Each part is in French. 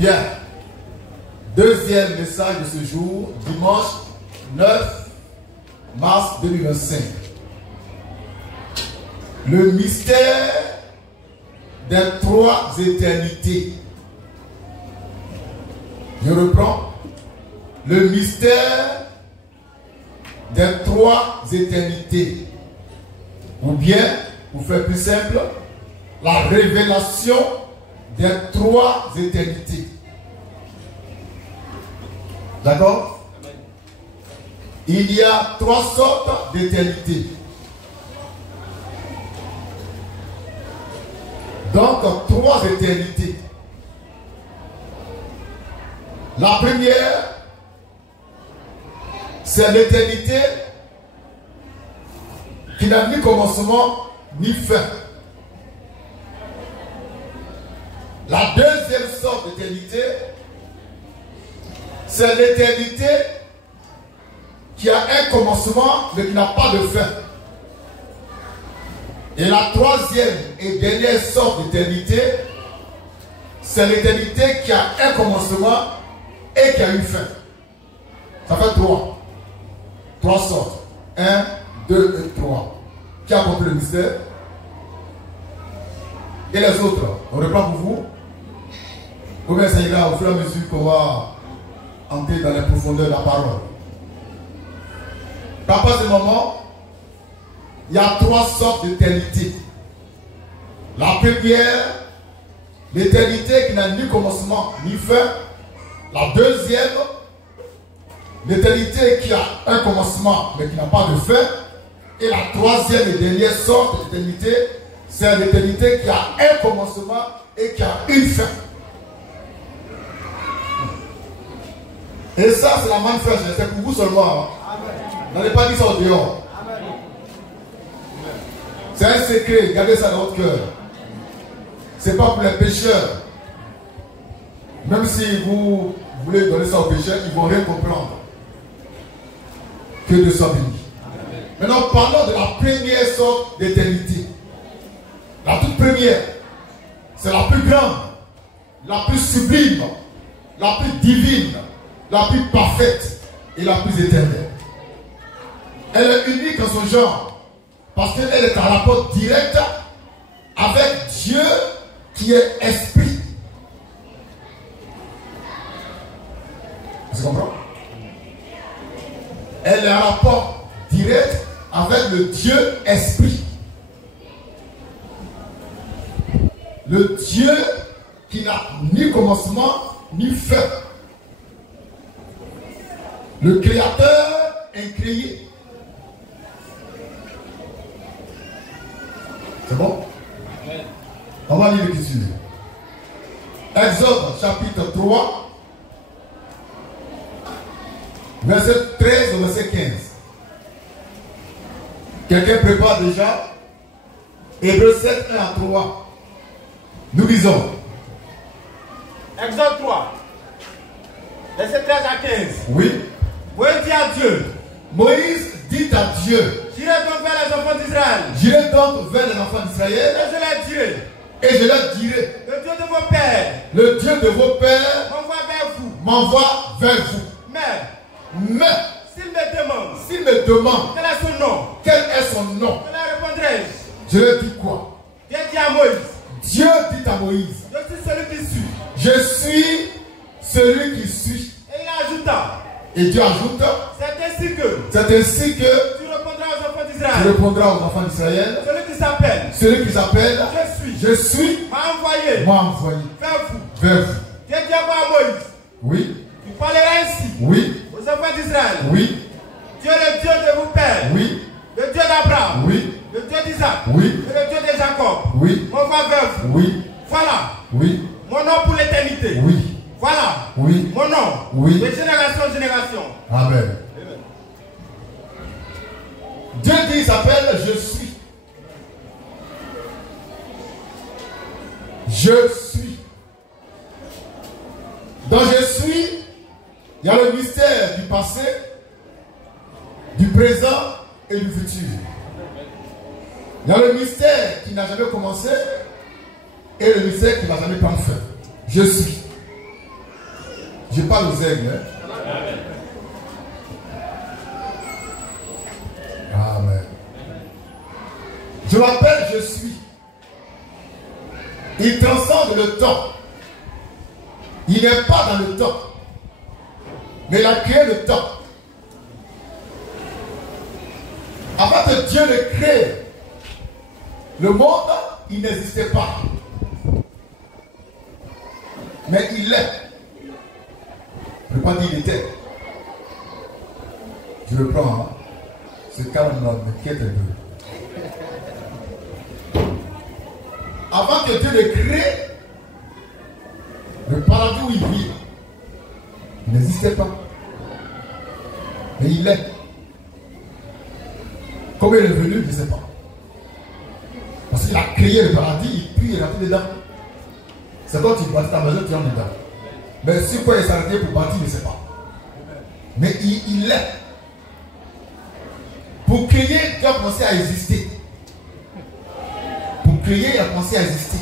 Bien. Deuxième message de ce jour, dimanche 9 mars 2025. Le mystère des trois éternités. Je reprends. Le mystère des trois éternités. Ou bien, pour faire plus simple, la révélation des trois éternités. D'accord? Il y a trois sortes d'éternité. Donc, trois éternités. La première, c'est l'éternité qui n'a ni commencement ni fin. La deuxième sorte d'éternité, c'est l'éternité qui a un commencement mais qui n'a pas de fin. Et la troisième et dernière sorte d'éternité, c'est l'éternité qui a un commencement et qui a une fin. Ça fait trois. Trois sortes. 1, 2 et 3. Qui a compris le mystère? Et les autres, on reprend pour vous. Ou bien ça ira au fur et à mesure qu'on va entrer dans les profondeurs de la parole. Par ce moment, il y a trois sortes d'éternité. La première, l'éternité qui n'a ni commencement ni fin. La deuxième, l'éternité qui a un commencement mais qui n'a pas de fin. Et la troisième et dernière sorte d'éternité, c'est l'éternité qui a un commencement et qui a une fin. Et ça, c'est la manne fraîche, c'est pour vous seulement. N'allez pas dire ça au dehors. C'est un secret, gardez ça dans votre cœur. Ce n'est pas pour les pécheurs. Même si vous voulez donner ça aux pécheurs, ils ne vont rien comprendre. Que Dieu soit béni. Maintenant, parlons de la première sorte d'éternité. La toute première, c'est la plus grande, la plus sublime, la plus divine, la plus parfaite et la plus éternelle. Elle est unique en son genre parce qu'elle est en rapport direct avec Dieu qui est esprit. Vous comprenez? Elle est en rapport direct avec le Dieu esprit. Le Dieu qui n'a ni commencement ni fin. Le Créateur incréé. C'est bon? On va lire le suivant. Exode chapitre 3, verset 13 au verset 15. Quelqu'un prépare déjà? Hébreux 7, 1 à 3. Nous lisons. Exode 3, verset 13 à 15. Oui. Moïse dit à Dieu. Moïse dit à Dieu. J'irai donc vers les enfants d'Israël. J'irai donc vers les enfants d'Israël. Et je leur dirai. Et je leur dirai. Le Dieu de vos pères. Le Dieu de vos pères m'envoie vers vous. M'envoie vers vous. Mais. S'il me demande. Quel est son nom? Quel est son nom? Je leur répondrai-je. Je leur dis quoi? Dieu dit à Moïse. Dieu dit à Moïse. Je suis celui qui suis. Je suis celui qui suis. Et il ajouta. Et Dieu ajoute. C'est ainsi que. Tu répondras aux enfants d'Israël. Tu répondras aux enfants d'Israël. Celui qui s'appelle. Je suis. M'a envoyé. Vers vous. Dieu dit à Moïse. Oui. Tu parleras ainsi. Oui. Aux enfants d'Israël. Oui. Dieu est le Dieu de vos pères. Oui. Le Dieu d'Abraham. Oui. Le Dieu d'Isaac. Oui. Et le Dieu de Jacob. Oui. M'envoie vers vous. Oui. Voilà. Oui. Mon nom pour l'éternité. Oui. Voilà. Oui. Mon nom. Oui. De génération en génération. Amen. Dieu dit, il s'appelle Je suis. Je suis. Dans Je suis, il y a le mystère du passé, du présent et du futur. Il y a le mystère qui n'a jamais commencé et le mystère qui n'a jamais prendre fin. Je suis. Je parle aux aigles. Hein? Amen. Je m'appelle, je suis. Il transcende le temps. Il n'est pas dans le temps. Mais il a créé le temps. Avant que Dieu le crée, le monde, il n'existait pas. Mais il est. Je ne veux pas dire il était. Je le prends. Hein. C'est calme, m'inquiète un peu. Avant que Dieu le crée, le paradis où il vit, il n'existait pas. Mais il est. Comment il est venu, je ne sais pas. Parce qu'il a créé le paradis, puis il est rentré dedans. C'est quand tu bâtis ta maison, tu rentres dedans. Mais sur quoi il s'est arrêté pour bâtir, je ne sais pas. Mais il est. Pour créer, Dieu a commencé à exister. Pour créer, il a commencé à exister.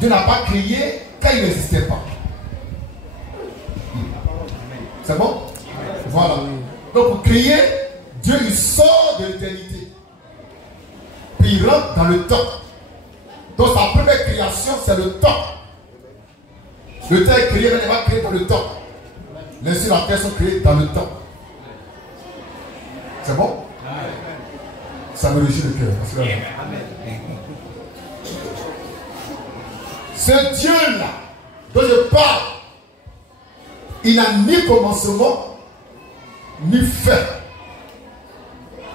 Dieu n'a pas créé quand il n'existait pas. C'est bon? Voilà. Donc pour créer, Dieu il sort de l'éternité. Puis il rentre dans le temps. Donc sa première création, c'est le temps. Le temps est créé, mais il va créer dans le temps. Les cieux et la terre sont créés dans le temps. C'est bon? Ça me réjouit le cœur. Ce Dieu-là dont je parle, il n'a ni commencement, ni fin.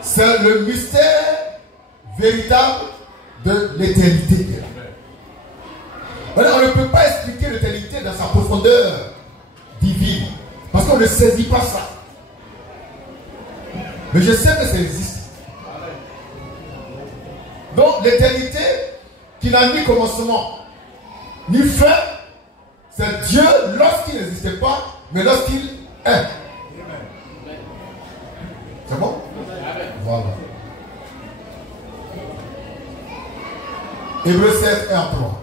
C'est le mystère véritable de l'éternité. On ne peut pas expliquer l'éternité dans sa profondeur divine. Parce qu'on ne saisit pas ça. Mais je sais que ça existe. Donc l'éternité qui n'a ni commencement ni fin, c'est Dieu lorsqu'il n'existait pas, mais lorsqu'il est. C'est bon? Voilà. Hébreux 7, 1 à 3.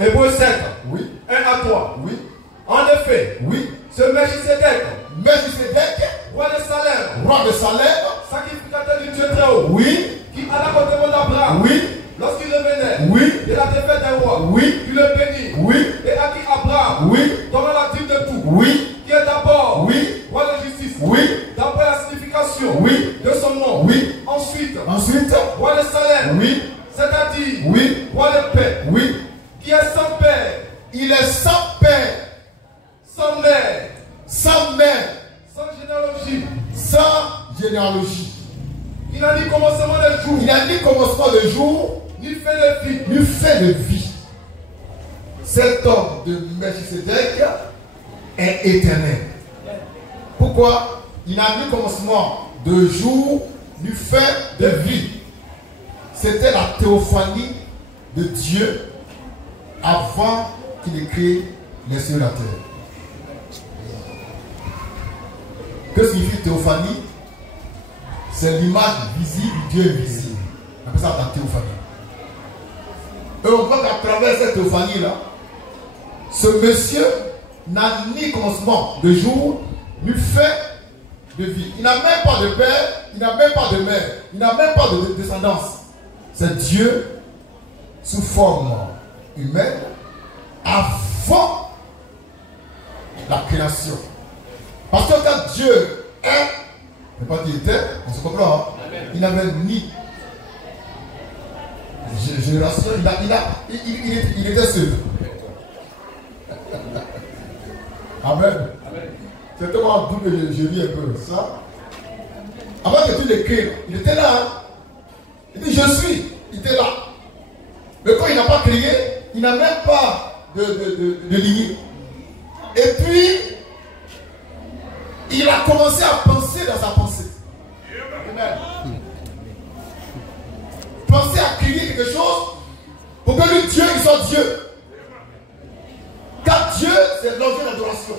Hébreux 7, Oui. 1 à 3. Oui. En effet, Oui. ce Melchisédek, Melchisédek, roi de Salem, roi de Salem. sacrificateur du Dieu très haut, Oui. qui alla au devant d'Abraham, Oui. lorsqu'il revenait Oui. de la défaite d'un roi, Oui. qui le bénit, Oui. et à qui Abraham Oui. donna la dîme de tout, Oui. qui est d'abord Oui. roi de justice, Oui. d'après la signification Oui. de son nom. Oui. Ensuite, Ensuite. roi de Salem, Oui. c'est-à-dire Oui. roi de paix, Oui. qui est sans père, Il est sans père, sans mère, sans mère, sans généalogie, sans généalogie. qui n'a ni commencement de jour, Il n'a ni commencement de jour, ni fin de vie. ni fin de vie. Cet homme de Melchisédek est éternel. Pourquoi? Il n'a ni commencement de jour, ni fin de vie. C'était la théophanie de Dieu avant qu'il ait créé les cieux et la terre. Que signifie théophanie? C'est l'image visible du Dieu invisible. On appelle ça la théophanie. Et on voit qu'à travers cette théophanie-là, ce monsieur n'a ni commencement de jour, ni fin de vie. Il n'a même pas de père, il n'a même pas de mère, il n'a même pas de descendance. C'est Dieu sous forme humaine avant la création. Parce que quand Dieu est, je ne vais pas dire était, on se comprend, hein? Il n'avait ni génération, il était seul. Amen. C'est tellement doux que je lis un peu ça. Avant que tu l'écrives, il était là. Hein? Il dit je suis, il était là. Mais quand il n'a pas créé, il n'a même pas de lignée. Et puis, il a commencé à penser dans sa pensée. Amen. Penser à créer quelque chose pour que le Dieu, il soit Dieu. Car Dieu, c'est l'objet d'adoration.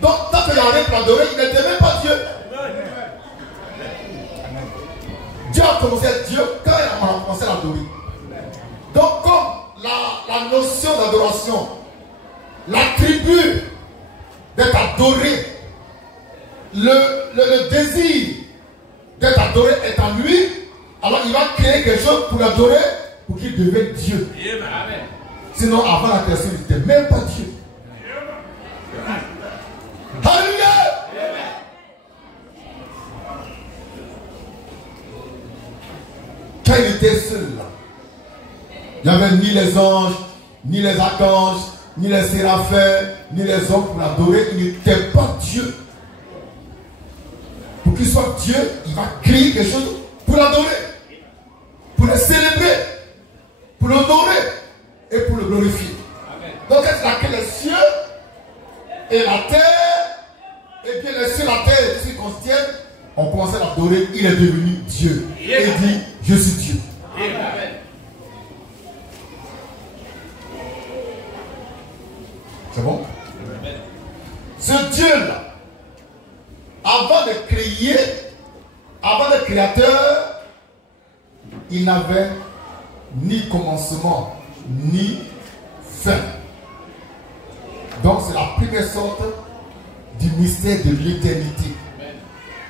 Donc, tant qu'il n'y a rien pour adorer, il n'était même pas Dieu. Dieu a commencé à être Dieu quand il a commencé à l'adorer. Donc, comme la notion d'adoration l'attribut d'être adoré, le désir d'être adoré est en lui, alors il va créer quelque chose pour l'adorer, pour qu'il devienne Dieu. Amen. Sinon, avant la création, il n'était même pas Dieu. Alléluia! Quand il était seul, là, il n'y avait ni les anges, ni les archanges, ni les séraphins, ni les hommes pour l'adorer. Il n'était pas Dieu. Pour qu'il soit Dieu, il va créer quelque chose pour l'adorer, pour le célébrer, pour l'honorer et pour le glorifier. Amen. Donc, est-ce que les cieux et la terre, et bien les cieux et la terre s'y contiennent, on commençait à l'adorer, il est devenu Dieu. Et il dit, je suis Dieu. Amen. C'est bon? Amen. Ce Dieu-là, avant de créer, avant le créateur, il n'avait ni commencement, ni fin. Donc c'est la première sorte du mystère de l'éternité.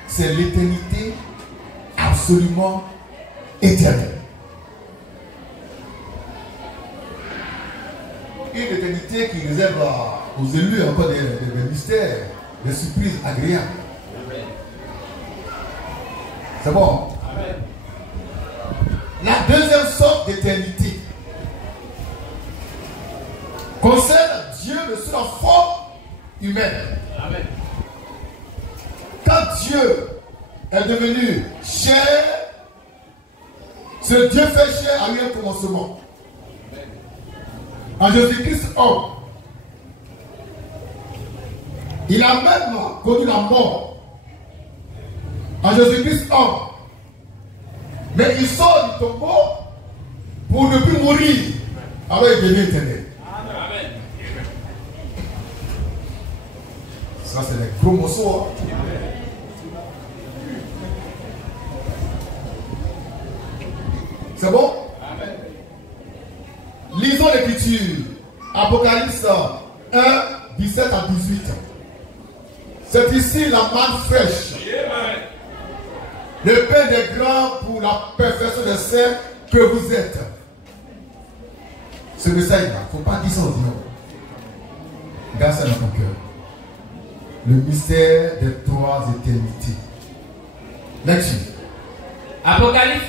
C'est l'éternité absolument éternelle. Une éternité qui réserve aux élus encore des mystères, des surprises agréables. C'est bon? Amen. La deuxième sorte d'éternité concerne Dieu mais sous la forme humaine. Amen. Quand Dieu est devenu chair, ce Dieu fait chair a eu un commencement. En Jésus-Christ homme, il a même connu la mort. En Jésus-Christ homme, mais il sort du tombeau pour ne plus mourir. Alors il devient éternel. Amen. Ça c'est les gros morceaux. C'est bon? Amen. Lisons l'écriture. Apocalypse 1, 17 à 18. C'est ici la manne fraîche. Amen. Le pain des grands pour la perfection des saints que vous êtes. Ce message-là, il ne faut pas dire ça au diable. Garde ça dans ton cœur. Le mystère des trois éternités. Lecture. Apocalypse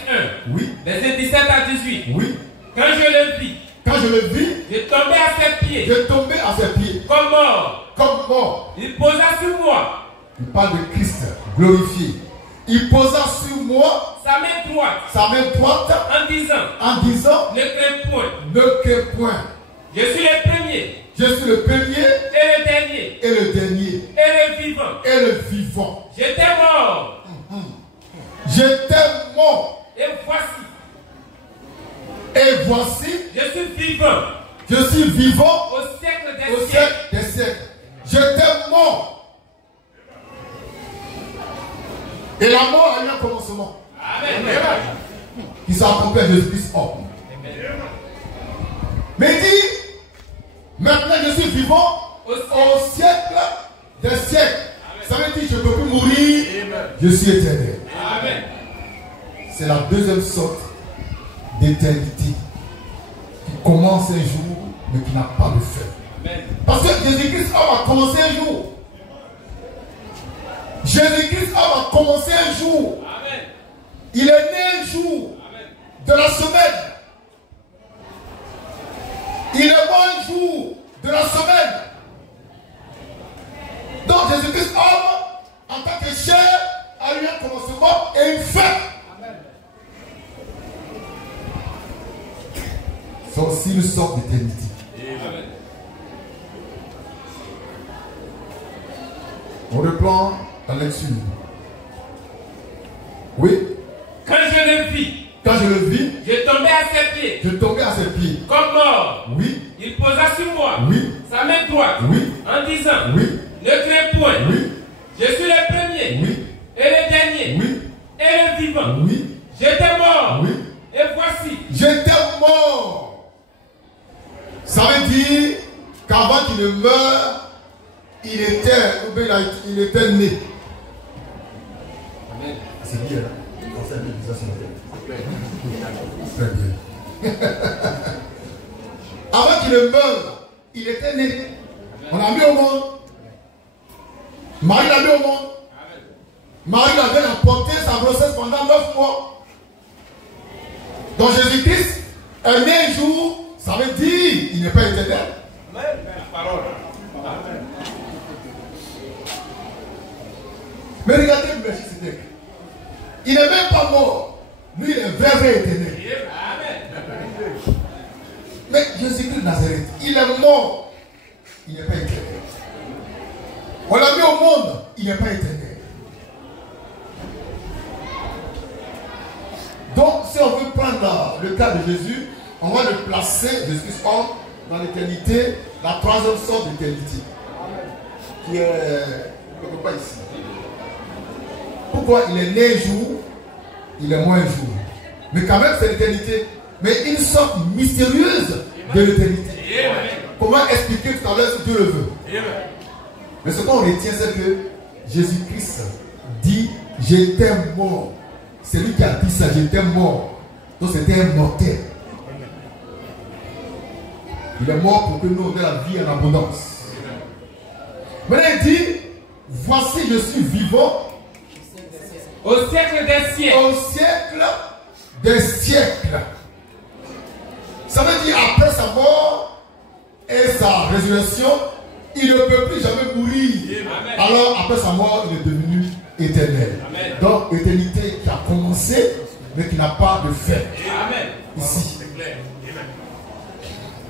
1. Oui. Verset 17 à 18. Oui. Quand je le vis, je tombais à ses pieds. Comme mort. Il posa sur moi. Il parle de Christ glorifié. Il posa sur moi sa main droite en disant ne crains point. Je suis le premier et le dernier et le vivant. J'étais mort et voici je suis vivant au siècle des siècles. J'étais mort. Et la mort a eu un commencement. Amen. Qui s'accomplit à Jésus-Christ homme. Mais il dit, maintenant je suis vivant au siècle des siècles. Amen. Ça veut dire que je ne peux plus mourir. Amen. Je suis éternel. Amen. C'est la deuxième sorte d'éternité qui commence un jour mais qui n'a pas de fin. Amen. Parce que Jésus-Christ a commencé un jour. Jésus-Christ a commencé un jour. Amen. Il est né un jour. Amen. De la semaine. Il est mort un jour de la semaine. Donc Jésus-Christ homme, en tant que chair, a eu un commencement et une fin. Amen. C'est aussi une sorte d'éternité. Amen. On reprend la lecture. Oui. Quand je le vis, je tombais à ses pieds. Comme mort. Oui. Il posa sur moi. Oui. Sa main droite. Oui. En disant. Oui. Ne crains point. Oui. Je suis le premier. Oui. Et le dernier. Oui. Et le vivant. Oui. J'étais mort. Oui. Et voici. J'étais mort. Ça veut dire qu'avant qu'il ne meure, il était né. C'est bien. Très bien. Avant qu'il ne meure, il était né. On l'a mis au monde. Marie l'a mis au monde. Marie avait apporté sa grossesse pendant 9 mois. Donc Jésus-Christ est né un jour, ça veut dire il n'est pas éternel. Amen. Mais regardez le Melchisédek. Il n'est même pas mort. Lui, il est vrai éternel. Mais Jésus-Christ de Nazareth, il est mort. Il n'est pas éternel. On l'a mis au monde. Il n'est pas éternel. Donc, si on veut prendre le cas de Jésus, on va le placer, Jésus-Christ, dans l'éternité, la troisième sorte d'éternité. Qui est quelque part ici. Pourquoi il est né un jour, il est mort un jour. Mais quand même, c'est l'éternité. Mais une sorte mystérieuse de l'éternité. Comment expliquer tout à l'heure si Dieu le veut? Mais ce qu'on retient, c'est que Jésus-Christ dit j'étais mort. C'est lui qui a dit ça, j'étais mort. Donc c'était un mortel. Il est mort pour que nous ayons la vie en abondance. Maintenant il dit voici je suis vivant au siècle des siècles. Au siècle des siècles. Ça veut dire après sa mort et sa résurrection, il ne peut plus jamais mourir. Amen. Alors après sa mort, il est devenu éternel. Amen. Donc éternité qui a commencé, mais qui n'a pas de fin. Amen. Ici.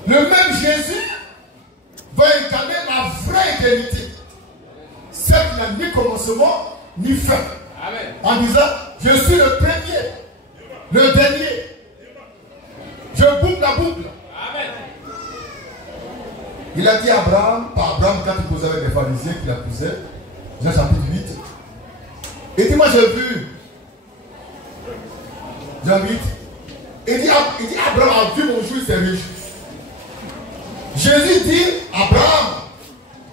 Le même Jésus va incarner la vraie éternité. Celle qui n'a ni commencement, ni fin. Amen. En disant, je suis le premier, le dernier. Je boucle la boucle. Amen. Il a dit à Abraham, par Abraham quand il causait avec les pharisiens qui l'accusaient, Jean chapitre 8. Et dis-moi, j'ai vu. Jean 8. Il dit Abraham a vu mon jour, il s'est réjoui. Jésus dit, Abraham,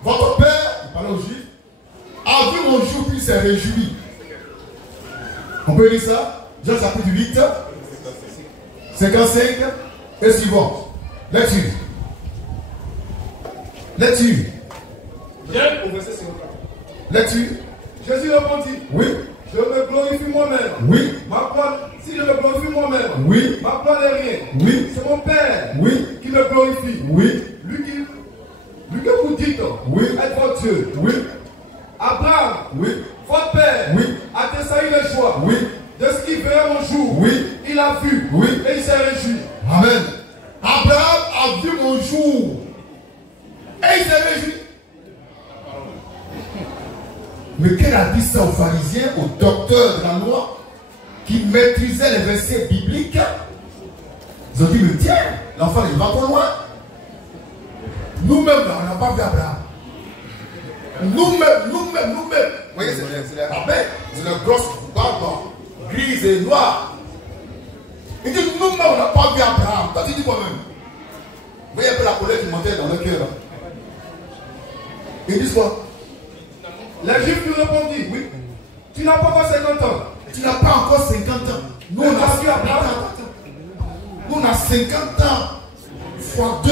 votre père, il parlait aux Juifs, a vu mon jour, puis il s'est réjoui. On peut lire ça? Jean chapitre 8, 55 et suivant. Lecture. Lecture. Lecture. Jésus répondit. Oui. Je me glorifie moi-même. Oui. Si je me glorifie moi-même, oui. Ma gloire n'est rien. Oui. C'est mon Père, oui, qui me glorifie. Oui. Lui que vous dites, oui, est votre Dieu. Oui. Abraham, oui, votre Père, oui, a désailli les joies. Oui. De ce qu'il verra mon jour. Oui. Il a vu. Oui. Et il s'est réjoui. Amen. Abraham a vu mon jour. Et il s'est réjoui. Mais quel a dit ça aux pharisiens, aux docteurs de la loi, qui maîtrisaient les versets bibliques? Ils ont dit, mais tiens, l'enfant il va trop loin. Nous-mêmes, on n'a pas vu Abraham. Nous-mêmes. Vous voyez, c'est la grosse barbe grise et noire. Il dit, nous-mêmes, on n'a pas vu Abraham. Toi, tu dis moi-même. Vous voyez un peu la colère qui montait dans le cœur. Ils disent quoi? Les Juifs lui répondit, oui, tu n'as pas encore 50 ans. Tu n'as pas encore 50 ans. Nous, on a 50 ans. Nous, on a 50 ans. Fois 2.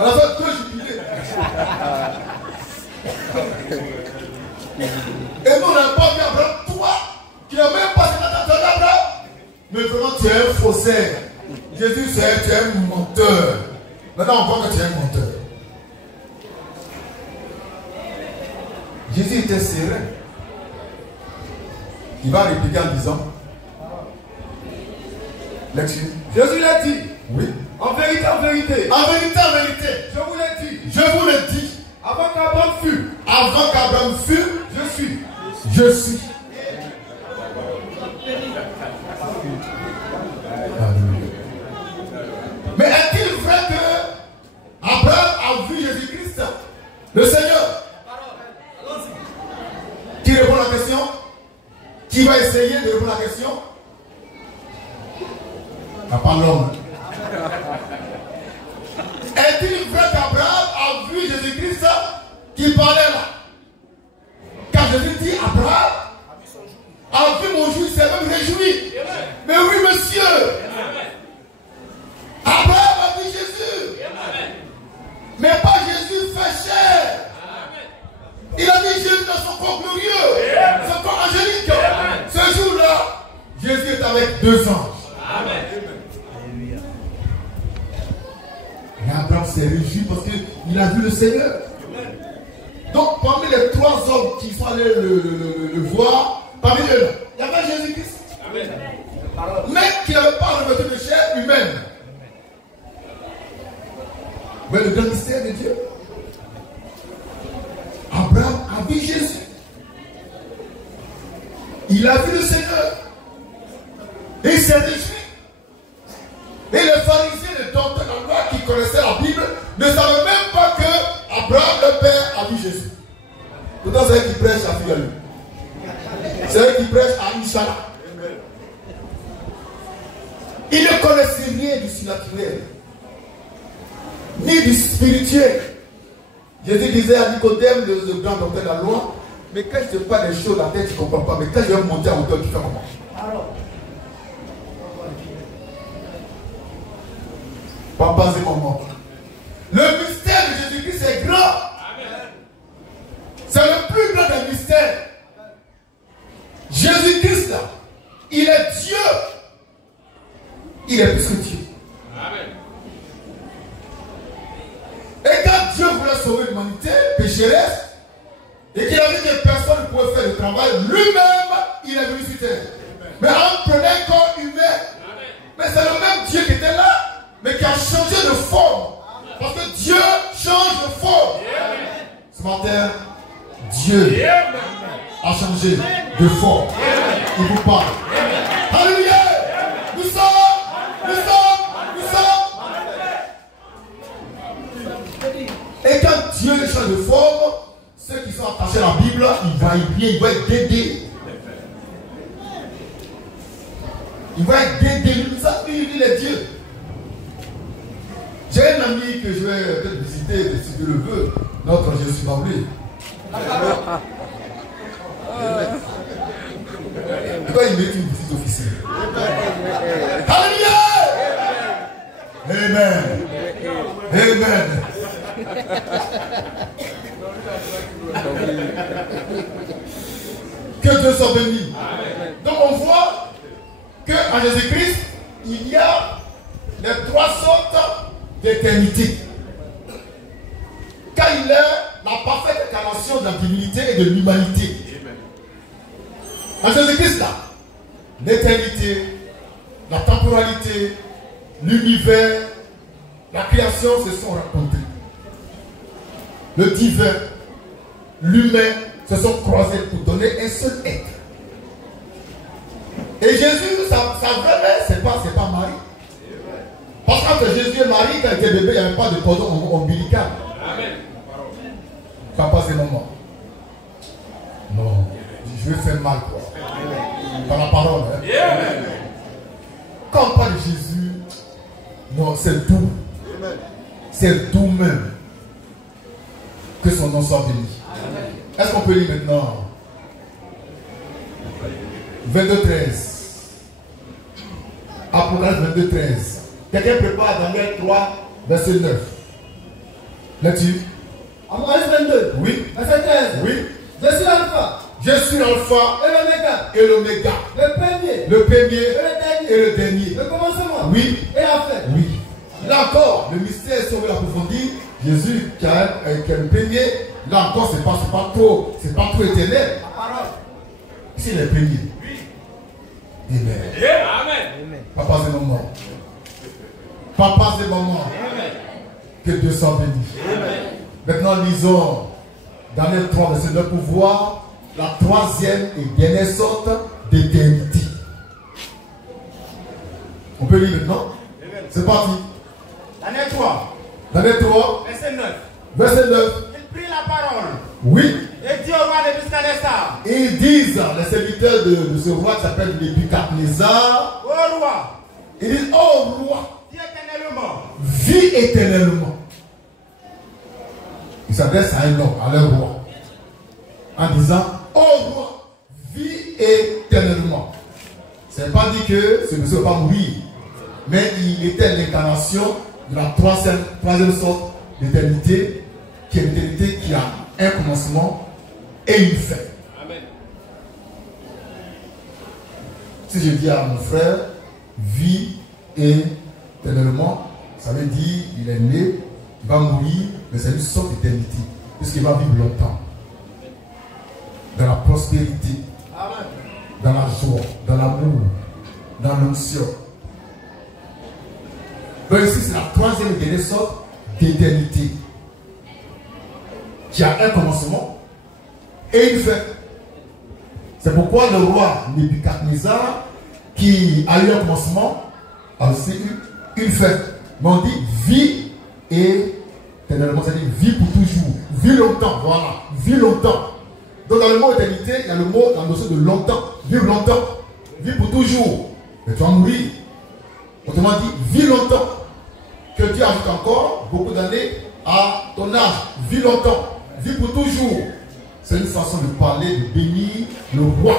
À la fin, 2 jubilés. Et nous, on n'a pas vu Abraham. Toi, qui n'as même pas 50 ans d'Abraham. Mais vraiment, tu es un faussaire. Jésus, tu es un menteur. Maintenant, on voit que tu es un menteur. Jésus était serein. Il va répliquer en disant, lecture. Jésus l'a dit. Oui. En vérité, en vérité. En vérité, en vérité. Je vous l'ai dit. Je vous le dis. Avant qu'Abraham fût. Avant qu'Abraham fût. Je suis. Je suis. Mais est-il vrai que Abraham a vu Jésus-Christ, le Seigneur? Qui répond à la question? Qui va essayer de répondre à la question? Pas l'homme. qui parlait là. Car Jésus dit, Abraham a vu mon jour, il s'est même réjoui. Mais oui, monsieur. Abraham a vu Jésus. Mais pas Jésus fait chair. Il a dit Jésus dans son corps glorieux, son corps angélique. Ce jour-là, Jésus est avec 2 anges. Et Abraham s'est réjoui parce qu'il a vu le Seigneur. Donc, parmi les 3 hommes qui sont allés le voir, parmi eux, il y avait Jésus-Christ. Mais qui n'avait pas revêtu de chair humaine. Mais le grand mystère de Dieu. Abraham a vu Jésus. Il a vu le Seigneur. Et il s'est réjoui. Et les pharisiens, les docteurs de la loi qui connaissaient la Bible, ne savaient même pas que Abraham, le père, a vu Jésus. Pourtant, c'est eux qui prêchent à Figalou. C'est eux qui prêchent à Inch'Allah. Ils ne connaissaient rien du surnaturel, ni du spirituel. Jésus disait à Nicodème, le grand docteur de la loi, mais quand je te parle des choses, la tête, tu ne comprends pas. Mais quand je vais monter à hauteur, tu fais comment? Papa, c'est comment? Le mystère de Jésus-Christ est grand. C'est le plus grand des mystères. Jésus-Christ, là, il est Dieu. Il est plus que Dieu. Et quand Dieu voulait sauver l'humanité pécheresse, et qu'il a vu que personne ne pouvait faire le travail, lui-même, il est venu sur terre. Mais en prenant un corps humain. Mais c'est le même Dieu qui était là, mais qui a changé de forme. Parce que Dieu change de forme. Ce matin, Dieu a changé de forme. Il vous parle. Alléluia. Nous sommes. Et quand Dieu change de forme, ceux qui sont attachés à la Bible, ils vont être bien, ils vont être dédés. Ils vont être dédés. Il est Dieu. J'ai un ami que je vais peut-être visiter, si Dieu le veut, notre Jésus Maoulé. Pourquoi il mérite une visite officielle? Alléluia! Amen. Amen. Que Dieu soit béni. Donc on voit qu'en Jésus-Christ, il y a les 3 sortes d'éternité. Car il est la parfaite incarnation de la divinité et de l'humanité. En Jésus-Christ, là, l'éternité, la temporalité, l'univers, la création se sont rencontrés. Le divin, l'humain se sont croisés pour donner un seul être. Et Jésus, sa vraie mère, c'est pas Marie. Parce qu'entre Jésus et Marie, quand il était bébé, il n'y avait pas de cordon ombilical. Amen. Papa, c'est maman. Non, je vais faire mal, quoi. Par la parole. Hein. Quand on parle de Jésus, non, c'est doux. C'est doux même. Que son nom soit béni. Est-ce qu'on peut lire maintenant 22-13. Apocalypse 22-13. Quelqu'un prépare Daniel 3, verset 9. Là-dessus. Apocalypse 22. Oui. Verset 13. Oui. Je suis l'alpha. Je suis l'alpha Et l'oméga. Le premier. Et le dernier. Le commencement. Oui. Et la fin. Oui. Là encore, le mystère, si on veut l'approfondir, Jésus qui est le premier, là encore, c'est pas trop éternel. C'est le premier. Oui. Amen. Papa, c'est maman. Papa, c'est maman. Que Dieu soit béni. Maintenant, lisons Daniel 3, verset 9 pour voir la 3e et dernière sorte d'éternité. On peut lire maintenant? C'est parti. Daniel 3. Daniel 3. Verset 9. Verset 9. Il prit la parole. Oui. Et dit au roi Nebuchadnezzar. Et ils disent, les serviteurs de ce roi qui s'appelle Nebuchadnezzar. Ô roi. Ils disent, oh roi. Vis éternellement. Vis éternellement. Ils s'adressent à un homme, à leur roi, en disant, ô roi, vis éternellement. Ce n'est pas dit que ce monsieur ne va pas mourir, mais il était l'incarnation de la troisième sorte d'éternité, qui est l'éternité qui a un commencement et une fin. Amen. Si je dis à mon frère, vis éternellement, ça veut dire il est né, il va mourir, mais c'est une sorte d'éternité, puisqu'il va vivre longtemps. Dans la prospérité, amen, dans la joie, dans l'amour, dans l'onction. Donc ici, c'est la troisième et dernière sorte d'éternité, qui a un commencement et une fin. C'est pourquoi le roi Nebuchadnezzar, qui a eu un commencement, a aussi eu une fin. Mais on dit vie éternellement, c'est-à-dire vie pour toujours, vie longtemps, voilà, vie longtemps. Donc dans le mot éternité, il y a le mot, la notion de longtemps, vivre longtemps, vie pour toujours. Mais tu vas mourir. Autrement dit, vie longtemps. Que Dieu ajoute encore beaucoup d'années à ton âge, vie longtemps, vie pour toujours. C'est une façon de parler, de bénir le roi.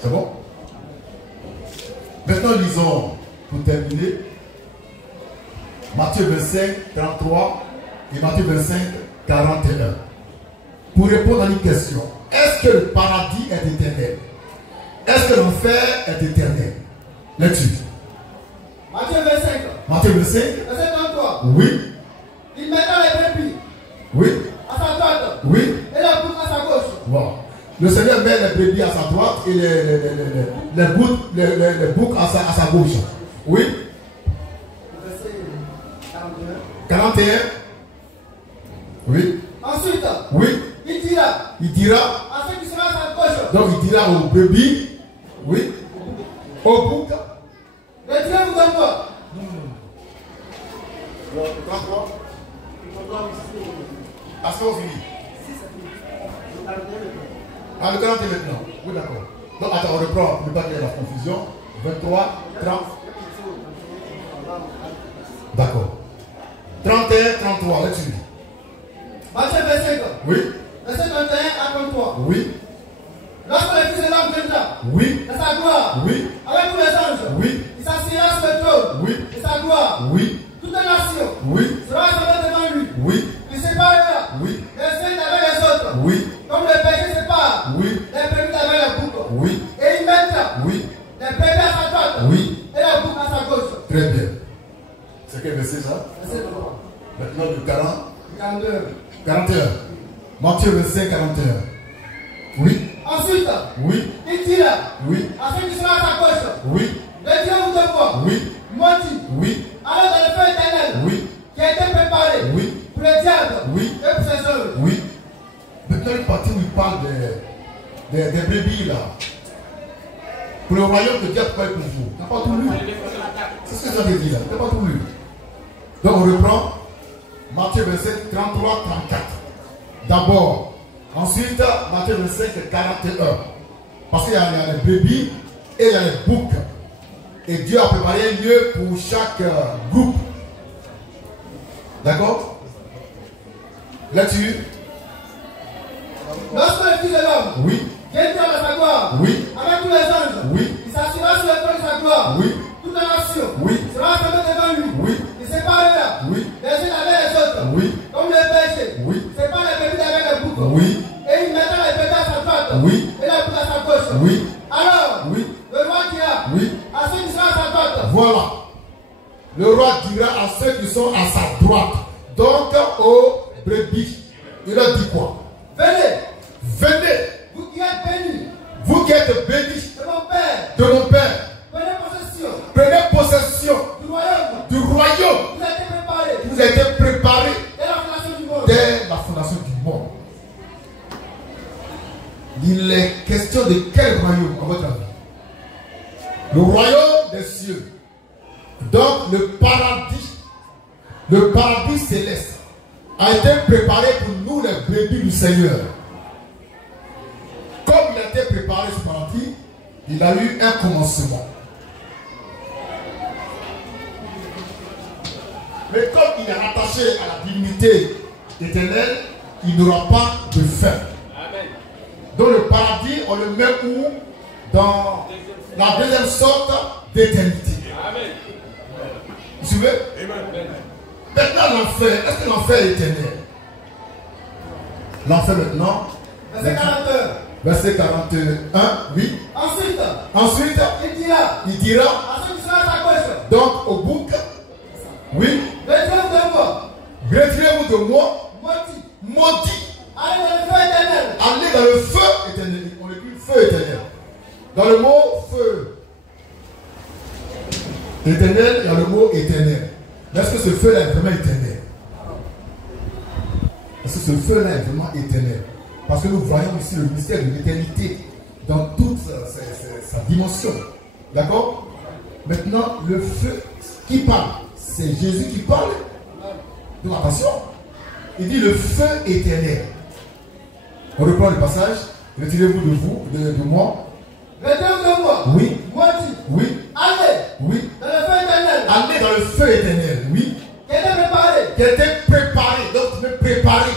C'est bon? Maintenant, lisons, pour terminer, Matthieu 25, 33 et Matthieu 25, 41. Pour répondre à une question, est-ce que le paradis est éternel? Est-ce que l'enfer est éternel? Lecture. Matthieu 25. Matthieu 25. Verset 33. Oui. Il mettra les brebis. Oui. À sa droite. Oui. Et la boucle à sa gauche. Voilà. Le Seigneur met les brebis à sa droite et les boucs à sa gauche. Oui. Verset 41. 41. Oui. Ensuite. Oui. Il dira. À ceux qui seront à sa gauche. Donc il dira aux brebis. Oui. Aux boucs. Retirez-vous de moi. 33. Est-ce qu'on finit? Ah, le 41 maintenant. Oui, d'accord. Donc, attends, on reprend pour ne pas qu'il y ait la confusion. 23, 30. D'accord. 31, 33, là-dessus. Matthieu 25. Oui. Verset 31 à 33. Oui. Lorsque le Fils de l'homme viendra. Oui. De sa gloire. Oui. Avec tous les anges. Oui. Il s'assiera sur le trône. Oui. De sa gloire. Oui. Toute la nation. Oui. Sera assemblée devant lui. Oui. Il séparera. Oui. Les saints avec les autres. Oui. Comme le berger sépare. Oui. Les brebis avec les boucs. Oui. Et il mettra. Oui. Les brebis à sa droite. Oui. Et la boucle à sa gauche. Très bien. C'est quel verset ça? Verset 3. Maintenant le 40. 42. 41. Matthieu 25, 41. Oui. Ensuite. Oui. Il dira. Oui. À ceux qui seront à sa gauche. Oui. Retirez-vous de moi. Oui. Maudit. Oui. Allez dans le feu éternel. Oui. Qui a été préparé. Oui. Pour le diable. Oui. Et pour ses œuvres. Oui. Maintenant, une partie où il parle des brebis là. Pour le royaume de Dieu, pas pour vous. Tu n'as pas tout lu. C'est ce que ça veut dire là. Tu n'as pas tout lu. Donc on reprend Matthieu 27, 33, 34. D'abord. Ensuite, Matthieu 25, 41. Parce qu'il y a les brebis et il y a les boucs. Et Dieu a préparé un lieu pour chaque groupe. D'accord? Là-dessus. Lorsque le Fils de l'homme Oui. viendra dans sa gloire. Oui. Avec tous les anges. Oui. Il s'assiera sur le trône de sa gloire. Oui. Toute la nation. Oui. Sera assemblée devant lui. Oui. Il séparera. Oui. Les uns avec les autres. Oui. Comme le berger. Oui. Sépare les brebis avec les boucs. Oui. Et il mettra les brebis à sa droite. Oui. Et la boucle à sa gauche. Oui. Alors. Oui. Le roi dira. Oui. À ceux qui seront à sa droite. Voilà. Le roi dira à ceux qui sont à sa droite. Donc aux brebis. Il leur dit quoi? Venez. Venez. Vous qui êtes bénis. Vous qui êtes bénis De mon Père. de mon Père. Prenez possession. Prenez possession Du royaume. du royaume. Vous avez été préparé. Vous avez été préparé Dès la fondation du monde. dès la fondation du monde. Il est question de quel royaume, à votre avis? Le royaume des cieux. Donc le paradis céleste a été préparé pour nous les brebis du Seigneur. Comme il a été préparé ce paradis, il a eu un commencement. Mais comme il est attaché à la divinité éternelle, il n'aura pas de fin. Amen. Dans le paradis, on le met où? Dans la deuxième sorte d'éternité. Amen. Vous suivez? Maintenant, l'enfer, est-ce que l'enfer est éternel? L'enfer maintenant. Verset 41. Verset 41, oui. Ensuite, il dira donc au bouc, oui. Retirez-vous de moi, maudit. Allez dans le feu éternel. On écrit feu éternel. Dans le mot feu éternel, il y a le mot éternel. Mais est-ce que ce feu-là est vraiment éternel? Est-ce que ce feu-là est vraiment éternel? Parce que nous voyons ici le mystère de l'éternité dans toute sa dimension. D'accord? Maintenant, le feu qui parle, c'est Jésus qui parle. Donc attention, il dit le feu éternel. On reprend le passage. Retirez-vous de moi. Retirez-vous de moi. Oui. Oui. Allez. Oui. Dans le feu éternel. Allez dans le feu éternel. Oui. Qui était préparé. Qui était préparé. Donc tu veux préparer.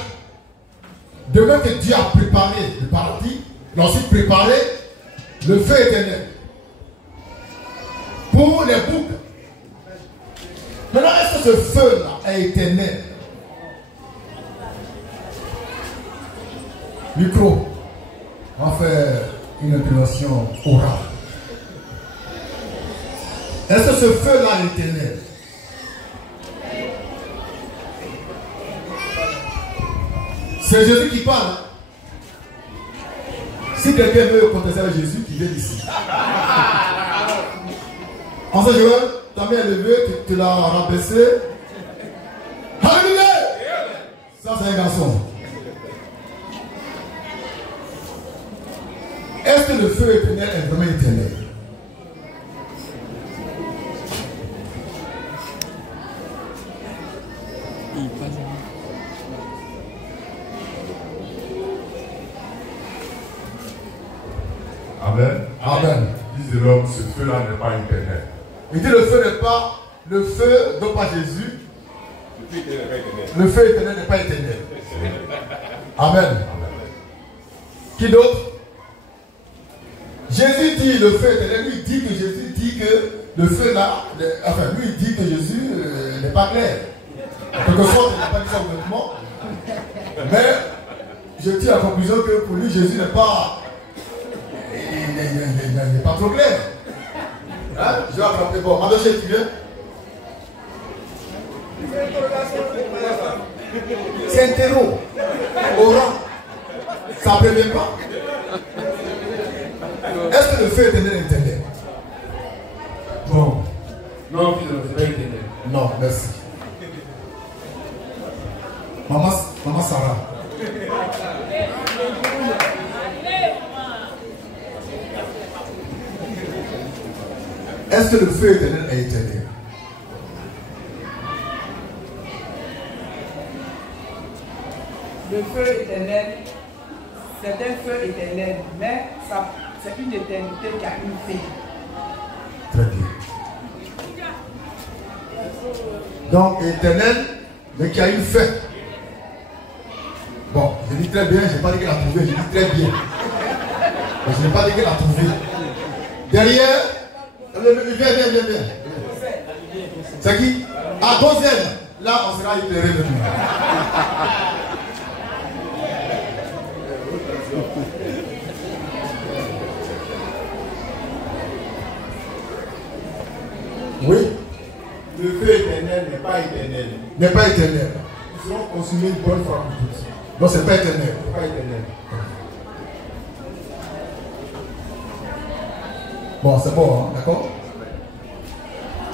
De même que Dieu a préparé le paradis, il a aussi préparé le feu éternel pour les boucles. Maintenant, est-ce que ce feu-là est éternel? Micro, on va faire une intervention orale. Est-ce que ce feu-là est éternel? C'est Jésus qui parle. Si quelqu'un veut contester avec Jésus, qui vient ici. En ce jour, ta main est levée, tu l'as rabaissé. Alléluia! Ça, c'est un garçon. Est-ce que le feu éternel est vraiment éternel? Amen. Amen. Disent l'homme, ce feu-là n'est pas éternel. Il dit le feu n'est pas, le feu, non pas Jésus. Le feu éternel n'est pas éternel. Amen. Amen. Qui d'autre? Jésus dit le feu éternel, lui dit que Jésus dit que le feu là, enfin lui il dit que Jésus n'est pas clair. En quelque sorte, il n'a pas dit ça ouvertement. Mais je tire à la conclusion que pour lui Jésus n'est pas. Il n'est pas trop clair. Hein? Je vais attraper. Bon, Madoché, tu viens? C'est un terreau. Oran. Ça ne prévient pas. Est-ce que le feu éternel est éternel? Bon. Non, c'est pas éternel. Non, merci. Maman Sarah. Est-ce que le feu éternel est éternel? Le feu éternel, c'est un feu éternel, mais c'est une éternité qui a une fin. Très bien. Donc, éternel, mais qui a une fin. Bon, je dis très bien, je n'ai pas dit qu'elle a trouvé, je dis très bien. Mais je n'ai pas dit qu'elle a trouvé. Derrière, viens. C'est qui? À Gozen. Là, on sera éclairé de tout. Oui. Le feu éternel n'est pas éternel. N'est pas éternel. Ils seront consumés une bonne fois pour toutes. Non, c'est pas éternel. C'est pas éternel. Bon, c'est bon, hein, d'accord?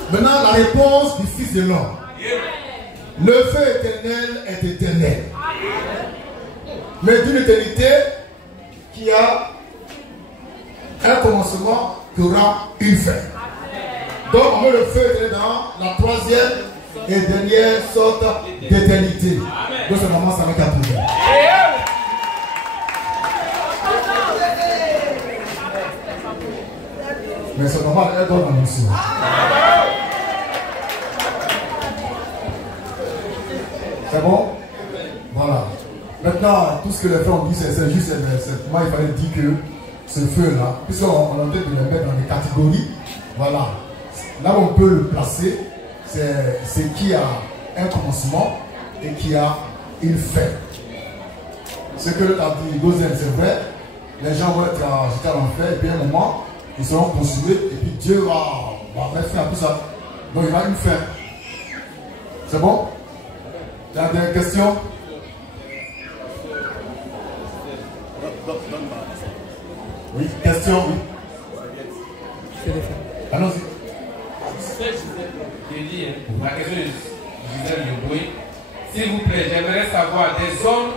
Maintenant, la réponse du Fils de l'homme. Le feu éternel est éternel. Mais d'une éternité qui a un commencement qui aura une fin. Donc, on met le feu éternel dans la troisième et dernière sorte d'éternité. Donc, c'est maman, ça va être approuvé. Mais c'est normal, elle donne la mission. C'est bon? Voilà. Maintenant, tout ce que les frères ont dit, c'est juste, moi il fallait dire que ce feu-là, puisqu'on est en train de le mettre dans des catégories, voilà. Là où on peut le placer, c'est qui a un commencement et qui a une fin. Ce que l'autre a dit, Gozen, c'est vrai, les gens vont être jetés à l'enfer, et puis à un moment, ils seront consumés, et puis Dieu va mettre fin à tout ça. Donc il y a une fin. C'est bon? Il y a des questions? Oui, question, oui. Allons-y. Ma question est Gisèle Yoboué. S'il vous plaît, j'aimerais savoir des hommes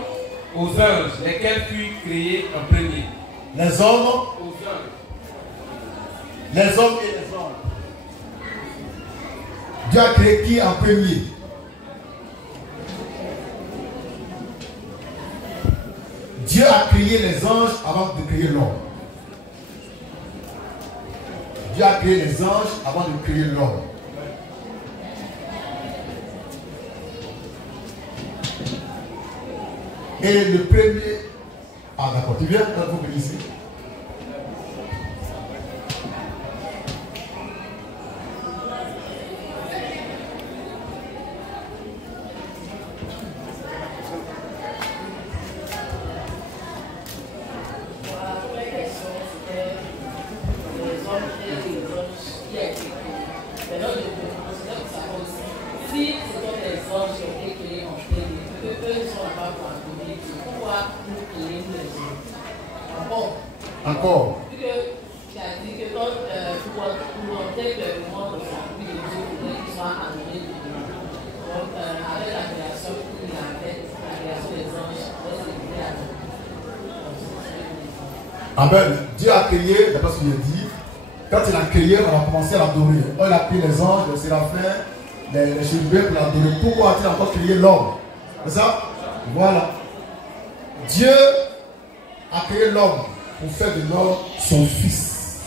aux anges, lesquels furent créés en premier. Les hommes aux anges. Les hommes et les anges. Dieu a créé qui en premier? Dieu a créé les anges avant de créer l'homme. Dieu a créé les anges avant de créer l'homme. Et le premier... Ah d'accord, tu viens quand vous venez ici. Encore. Amen. Dieu a créé, d'après ce qu'il a dit, quand il a créé, on a commencé à l'adorer. Il a créé les anges, les séraphins, les chérubins pour l'adorer. Pourquoi a-t-il encore créé l'homme? C'est ça? Voilà. Dieu a créé l'homme pour faire de l'homme son fils.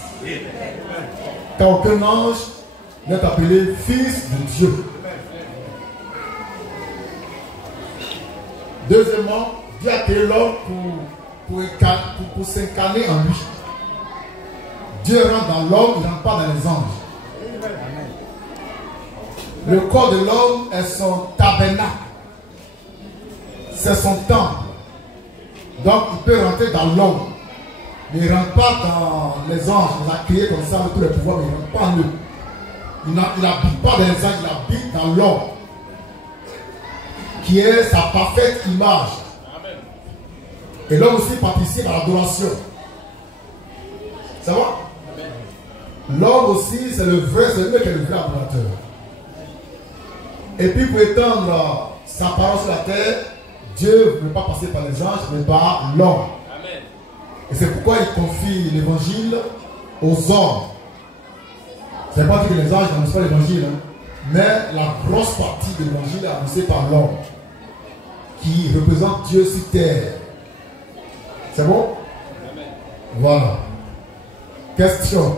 Car aucun ange n'est appelé fils de Dieu. Deuxièmement, Dieu a créé l'homme pour s'incarner en lui. Dieu rentre dans l'homme, il ne rentre pas dans les anges. Le corps de l'homme est son tabernacle. C'est son temple. Donc il peut rentrer dans l'homme. Mais il ne rentre pas dans les anges. Il a créé comme ça tous les pouvoirs, mais il ne rentre pas en eux. Il n'habite pas dans les anges, il habite dans l'homme, qui est sa parfaite image. Amen. Et l'homme aussi participe à l'adoration. Ça va? L'homme aussi, c'est le vrai, c'est lui qui est le vrai adorateur. Et puis pour étendre sa parole sur la terre, Dieu ne veut pas passer par les anges, mais par l'homme. Et c'est pourquoi il confie l'évangile aux hommes. Ce n'est pas dit que les anges n'annoncent pas l'évangile, hein, mais la grosse partie de l'évangile est annoncée par l'homme, qui représente Dieu sur terre. C'est bon? Amen. Voilà. Question.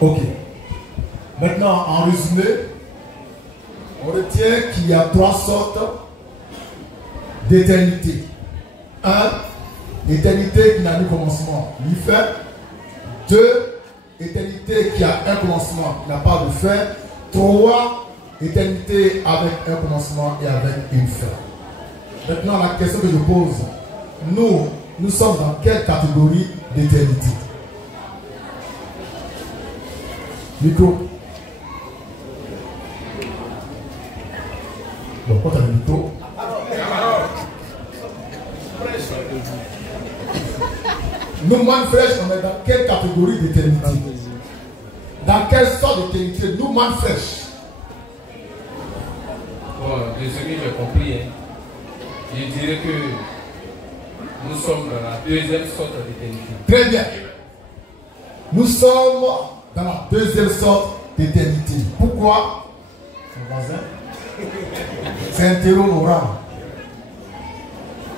Ok. Maintenant, en résumé, on retient qu'il y a trois sortes d'éternité. 1. Éternité qui n'a ni commencement ni fin. 2. Éternité qui a un commencement qui n'a pas de fin. 3. Éternité avec un commencement et avec une fin. Maintenant, la question que je pose, nous sommes dans quelle catégorie d'éternité? Micro. Bon, quand tu as le micro. Nous, man fraîche, on est dans quelle catégorie d'éternité? Dans quelle sorte d'éternité? Nous, man fraîche. Bon, de ce que j'ai compris, hein, je dirais que nous sommes dans la deuxième sorte d'éternité. Très bien. Nous sommes dans la deuxième sorte d'éternité. Pourquoi? Son voisin. C'est un terreau oral.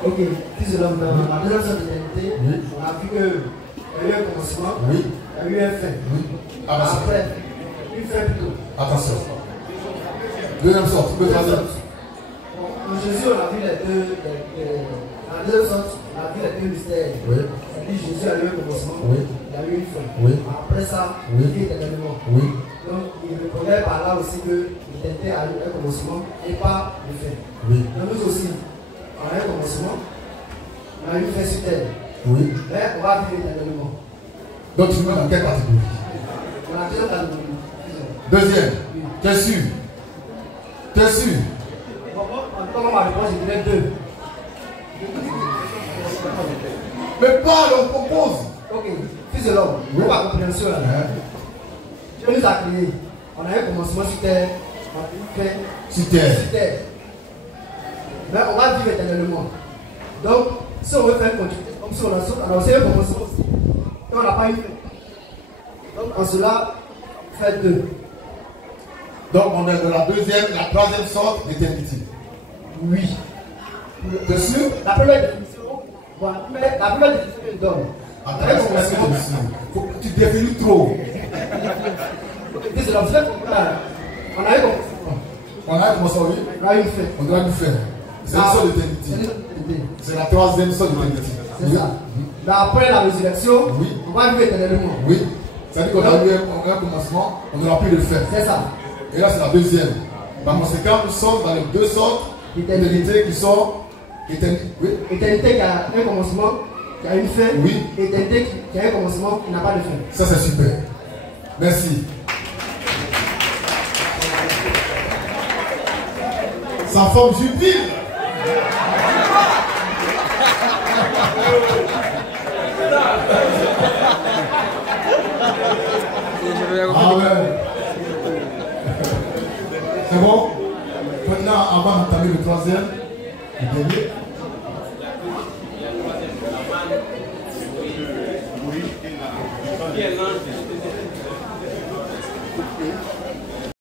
Ok, puis dans la deuxième sorte d'éternité, oui. On a vu que Il y a eu un commencement. Oui. Il y a eu un fin. Oui. Attention. Après, une fin plutôt. Attention. Deuxième sorte. En Jésus, on a vu les deux. En deuxième sorte, on a vu les deux mystères. Oui. C'est-à-dire Jésus a eu un commencement. Oui. Il a eu une fin. Oui. Après ça, oui. il est éternellement. Oui. Donc, il reconnaît par là aussi que l'éternité a eu un commencement et pas une fin. Oui. Donc, nous aussi, on a un commencement. On a une fin sur terre. Oui. Mais on va vivre éternellement. Donc, tu mets dans quelle catégorie? On a plusieurs catégories. Deuxième. T'es sûr? T'es sûr? Comment ma réponse, je dirais deux. Mais parle, on propose. Ok, fils de l'homme, pour ma compréhension là. Dieu nous a créés. On a un commencement sur terre, on a une fin sur terre. Mais on va vivre éternellement. Donc, si on veut faire une continuité, comme si on a aussi un commencement aussi. Et on n'a pas une fin. Donc, en cela, fait deux. Donc, on est dans la deuxième, la troisième sorte d'éternité. Oui. T'es sûr? La première définition, voilà, la première définition que je donne. Attends, tu définis trop. C'est l'objet on a eu on a un commencement, oui. On a une fin. On doit nous faire. C'est une sorte d'éternité. C'est la troisième sorte d'éternité. C'est ça. Mais après la résurrection, oui. On va vivre éternellement. Oui. C'est-à-dire qu'on a eu un commencement, on n'aura plus le faire. C'est ça. Et là, c'est la deuxième. Par conséquent, nous sommes dans les deux sortes d'éternité qui sont éternité. Oui. Éternité qui a un commencement, qui a une fin. Oui. Éternité qui a un commencement, qui n'a pas de fin. Ça, c'est super. Merci. Sa forme jubile. Ah ouais. C'est bon? Maintenant, avant d'entamer le troisième, le dernier.